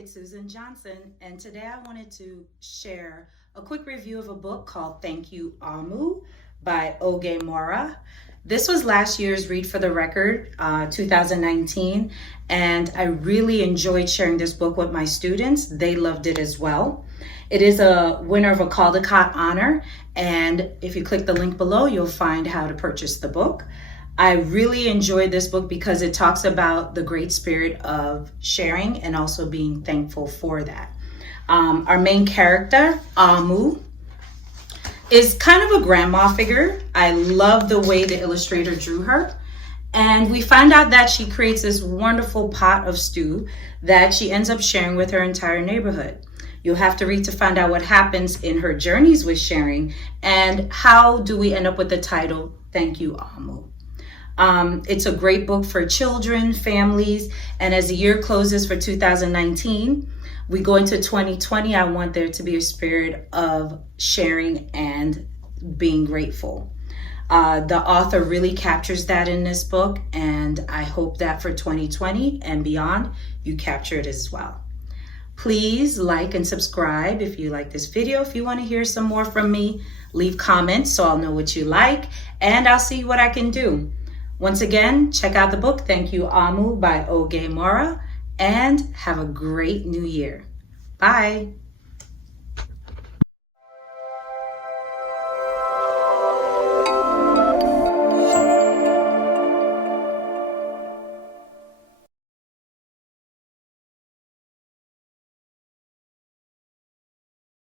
it's Susan Johnson, and today I wanted to share a quick review of a book called Thank You Omu by Oge Mora. This was last year's Read for the Record, 2019, and I really enjoyed sharing this book with my students. They loved it as well. It is a winner of a Caldecott honor, and if you click the link below, you'll find how to purchase the book. I really enjoyed this book because it talks about the great spirit of sharing and also being thankful for that. Our main character, Omu, is kind of a grandma figure. I love the way the illustrator drew her. And we find out that she creates this wonderful pot of stew that she ends up sharing with her entire neighborhood. You'll have to read to find out what happens in her journeys with sharing and how do we end up with the title, Thank You Omu. It's a great book for children, families, and as the year closes for 2019, we go into 2020, I want there to be a spirit of sharing and being grateful. The author really captures that in this book, and I hope that for 2020 and beyond, you capture it as well. Please like and subscribe if you like this video. If you want to hear some more from me, leave comments so I'll know what you like, and I'll see what I can do. Once again, check out the book, Thank You Omu by Oge Mora, and have a great new year. Bye.